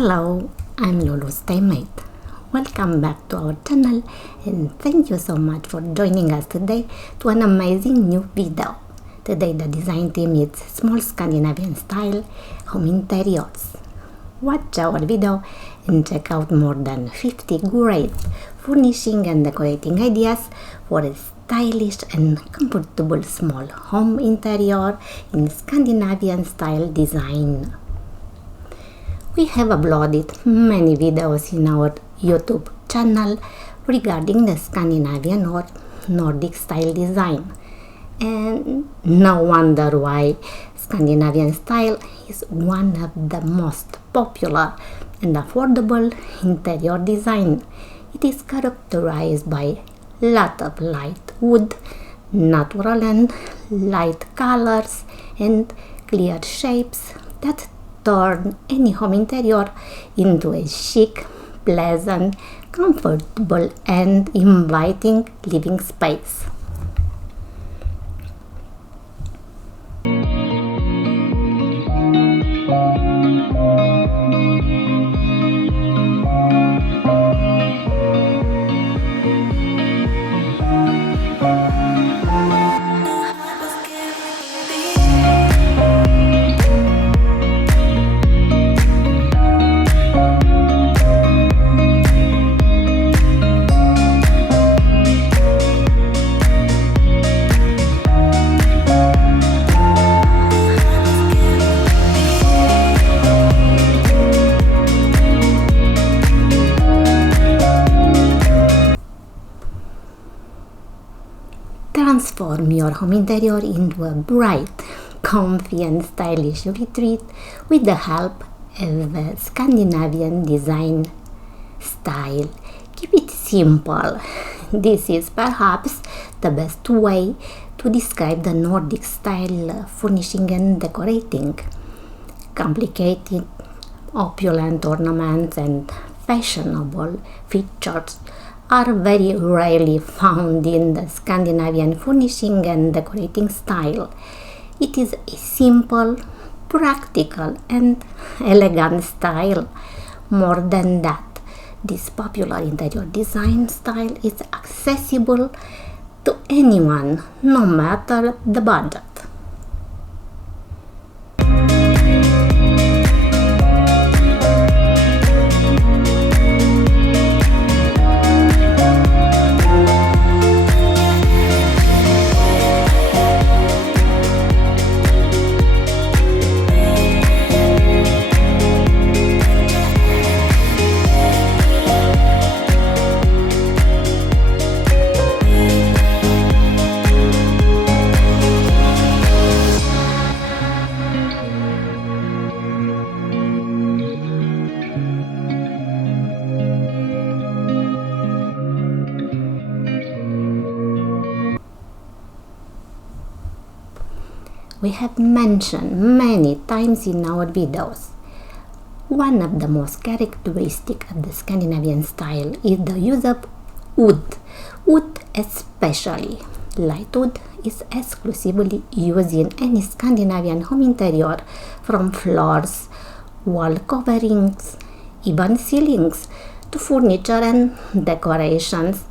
Hello, I'm Lulu Stamate. Welcome back to our channel and thank you so much for joining us today to an amazing new video. Today the design theme is small Scandinavian style home interiors. Watch our video and check out more than 50 great furnishing and decorating ideas for a stylish and comfortable small home interior in Scandinavian style design. We have uploaded many videos in our YouTube channel regarding the Scandinavian or Nordic style design, and no wonder why Scandinavian style is one of the most popular and affordable interior design. It is characterized by lot of light wood, natural and light colors, and clear shapes that turn any home interior into a chic, pleasant, comfortable and inviting living space. Transform your home interior into a bright, comfy and stylish retreat with the help of a Scandinavian design style. Keep it simple. This is perhaps the best way to describe the Nordic style furnishing and decorating. Complicated, opulent ornaments and fashionable features are very rarely found in the Scandinavian furnishing and decorating style. It is a simple, practical and elegant style. More than that, this popular interior design style is accessible to anyone, no matter the budget. We have mentioned many times in our videos, one of the most characteristic of the Scandinavian style is the use of wood. Wood, especially light wood, is exclusively used in any Scandinavian home interior, from floors, wall coverings, even ceilings, to furniture and decorations.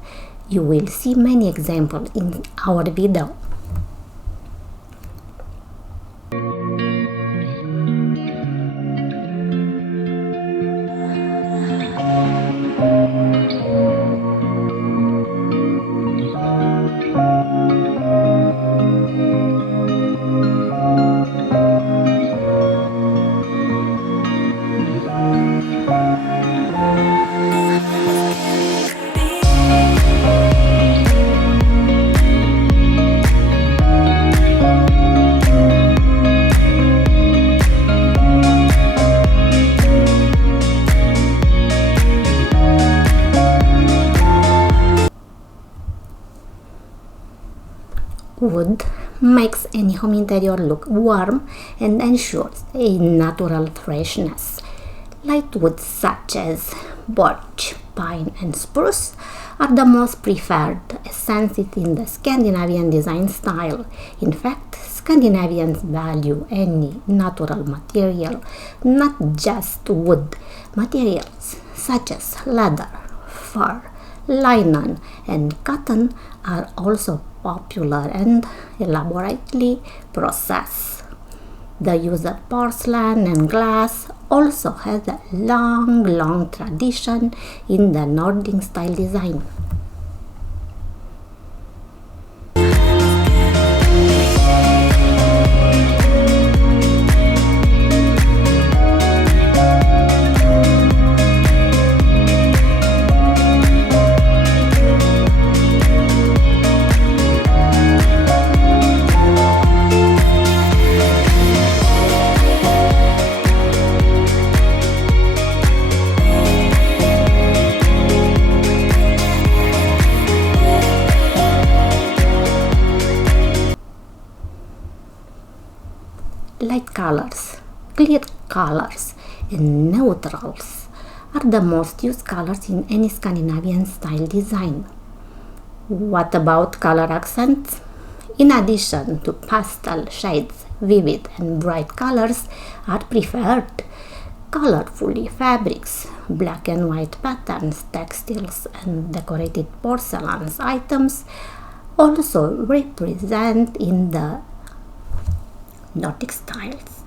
You will see many examples in our video. Wood makes any home interior look warm and ensures a natural freshness. Light woods such as birch, pine and spruce are the most preferred essences in the Scandinavian design style. In fact, Scandinavians value any natural material, not just wood. Materials such as leather, fur, linen, and cotton are also popular and elaborately processed. The use of porcelain and glass also has a long tradition in the Nordic style design. Light colors, clear colors, and neutrals are the most used colors in any Scandinavian style design. What about color accents? In addition to pastel shades, vivid and bright colors are preferred. Colorful fabrics, black and white patterns, textiles, and decorated porcelain items also represent in the Nordic styles.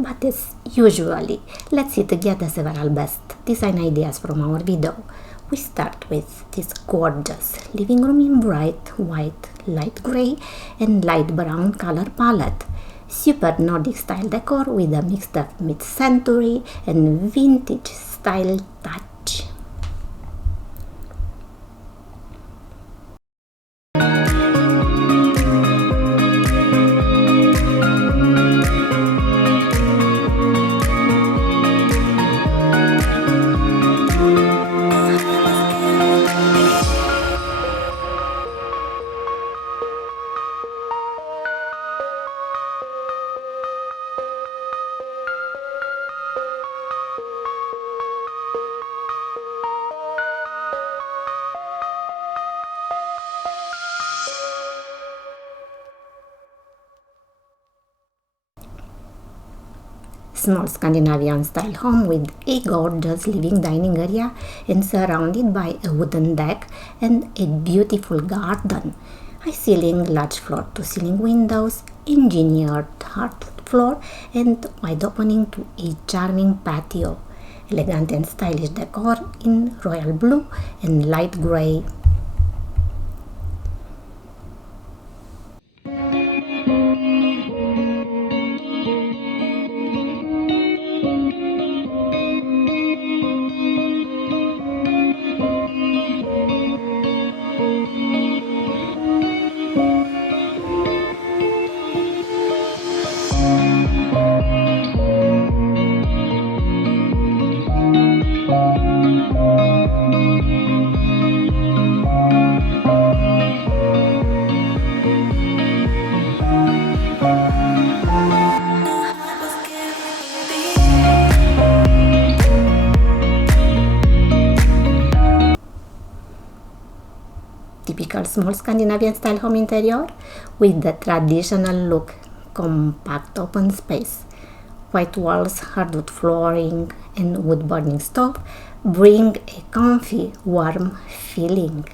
But as usually, let's see together several best design ideas from our video. We start with this gorgeous living room in bright white, light grey and light brown color palette. Super Nordic style decor with a mix of mid-century and vintage style touch. Small Scandinavian style home with a gorgeous living dining area and surrounded by a wooden deck and a beautiful garden. High ceiling, large floor to ceiling windows, engineered hardwood floor and wide opening to a charming patio. Elegant and stylish decor in royal blue and light grey. Typical small Scandinavian style home interior with the traditional look, compact open space. White walls, hardwood flooring and wood burning stove bring a comfy, warm feeling.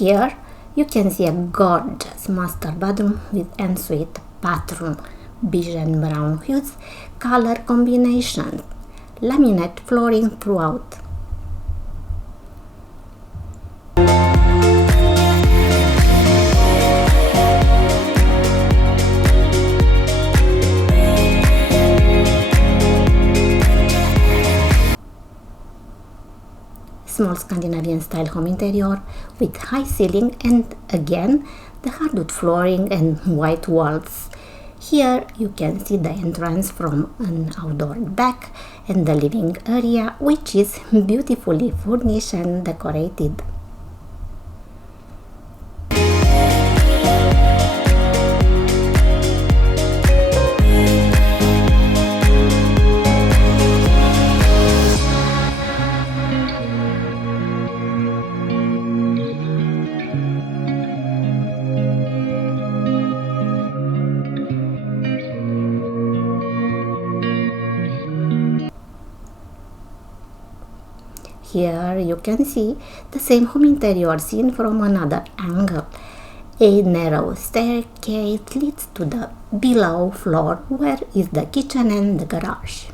Here you can see a gorgeous master bedroom with ensuite bathroom, beige and brown hues, color combinations, laminate flooring throughout. Small Scandinavian style home interior with high ceiling and again the hardwood flooring and white walls. Here you can see the entrance from an outdoor back and the living area, which is beautifully furnished and decorated. Here you can see the same home interior seen from another angle. A narrow staircase leads to the below floor where is the kitchen and the garage.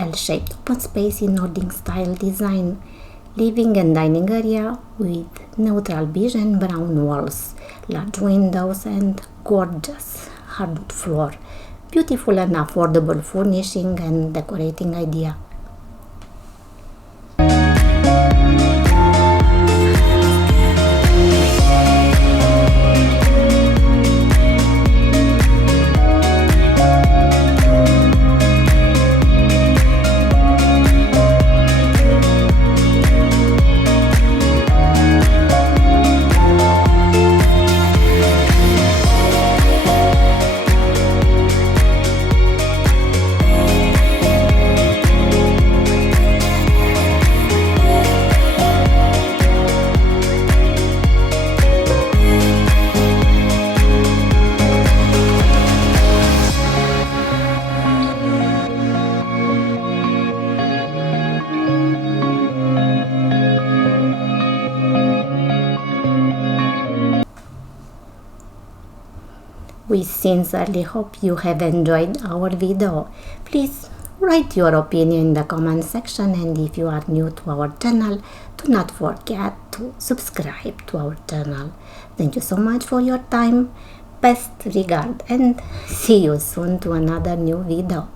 L-shaped open space in Nordic style design, living and dining area with neutral beige and brown walls, large windows and gorgeous hardwood floor, beautiful and affordable furnishing and decorating idea. We sincerely hope you have enjoyed our video. Please write your opinion in the comment section, and if you are new to our channel, do not forget to subscribe to our channel. Thank you so much for your time. Best regard and see you soon to another new video.